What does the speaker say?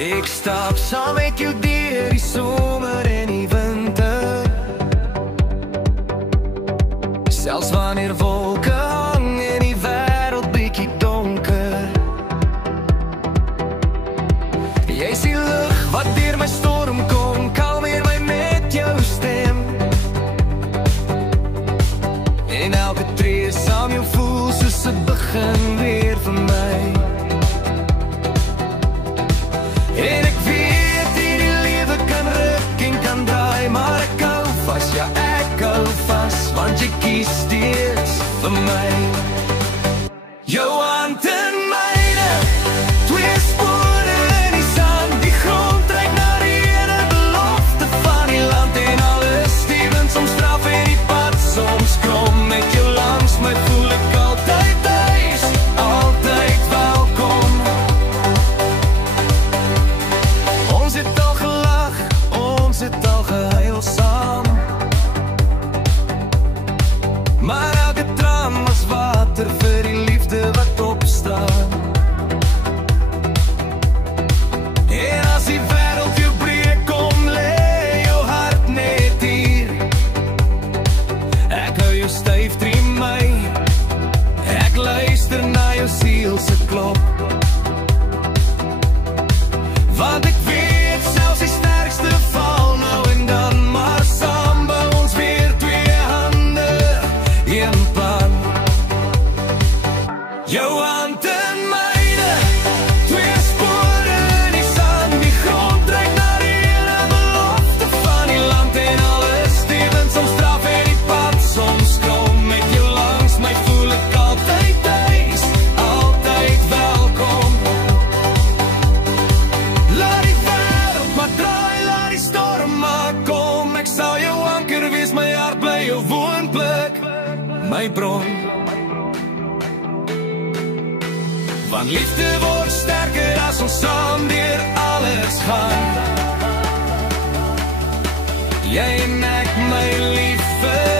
Ek stap saam met jou deur die somer en die winter, selfs wanneer wolke hang en die wêreld bietjie donker. Jy is die lig wat deur my storm kom, kalmeer my met jou stem. En elke tree saam jou voel soos 'n begin weer vir my. En ek weet hierdie lewe kan ruk en kan draai, maar ek hou vas, ja ek hou vas, want jy kies steeds vir my. Jou hand in myne, twee spore in die sand, die grond trek na die ene belofte van die land. En alles stevens soms straf en die pad soms krom, met jou langs my voel ek altyd thuis, altyd welkom. Ons het al gelag, ons het al gehuil saam, maar elke traan was water vir die liefde wat opstaan. En as die wêreld jou breek, kom lê jou hart net hier. Ek hou jou styf, drie my, ek luister na jou siel se klop. Want ek weet selfs die sterkste val nou en dan, maar saam bou ons weer twee hande, een plan. Jou hand in myne, twee spore in die sand, die grond trek na die ene belofte van die land. En alles stevens soms straf en die pad soms krom, met jou langs my voel ek altyd thuis, altyd welkom. Laat die wêreld maar draai, laat die storm maar kom, ek sal jou anker wees, my hart bly jou woonplek, my bron. Want liefde word sterker as ons saam deur alles gaan. Jy en ek, my liefde.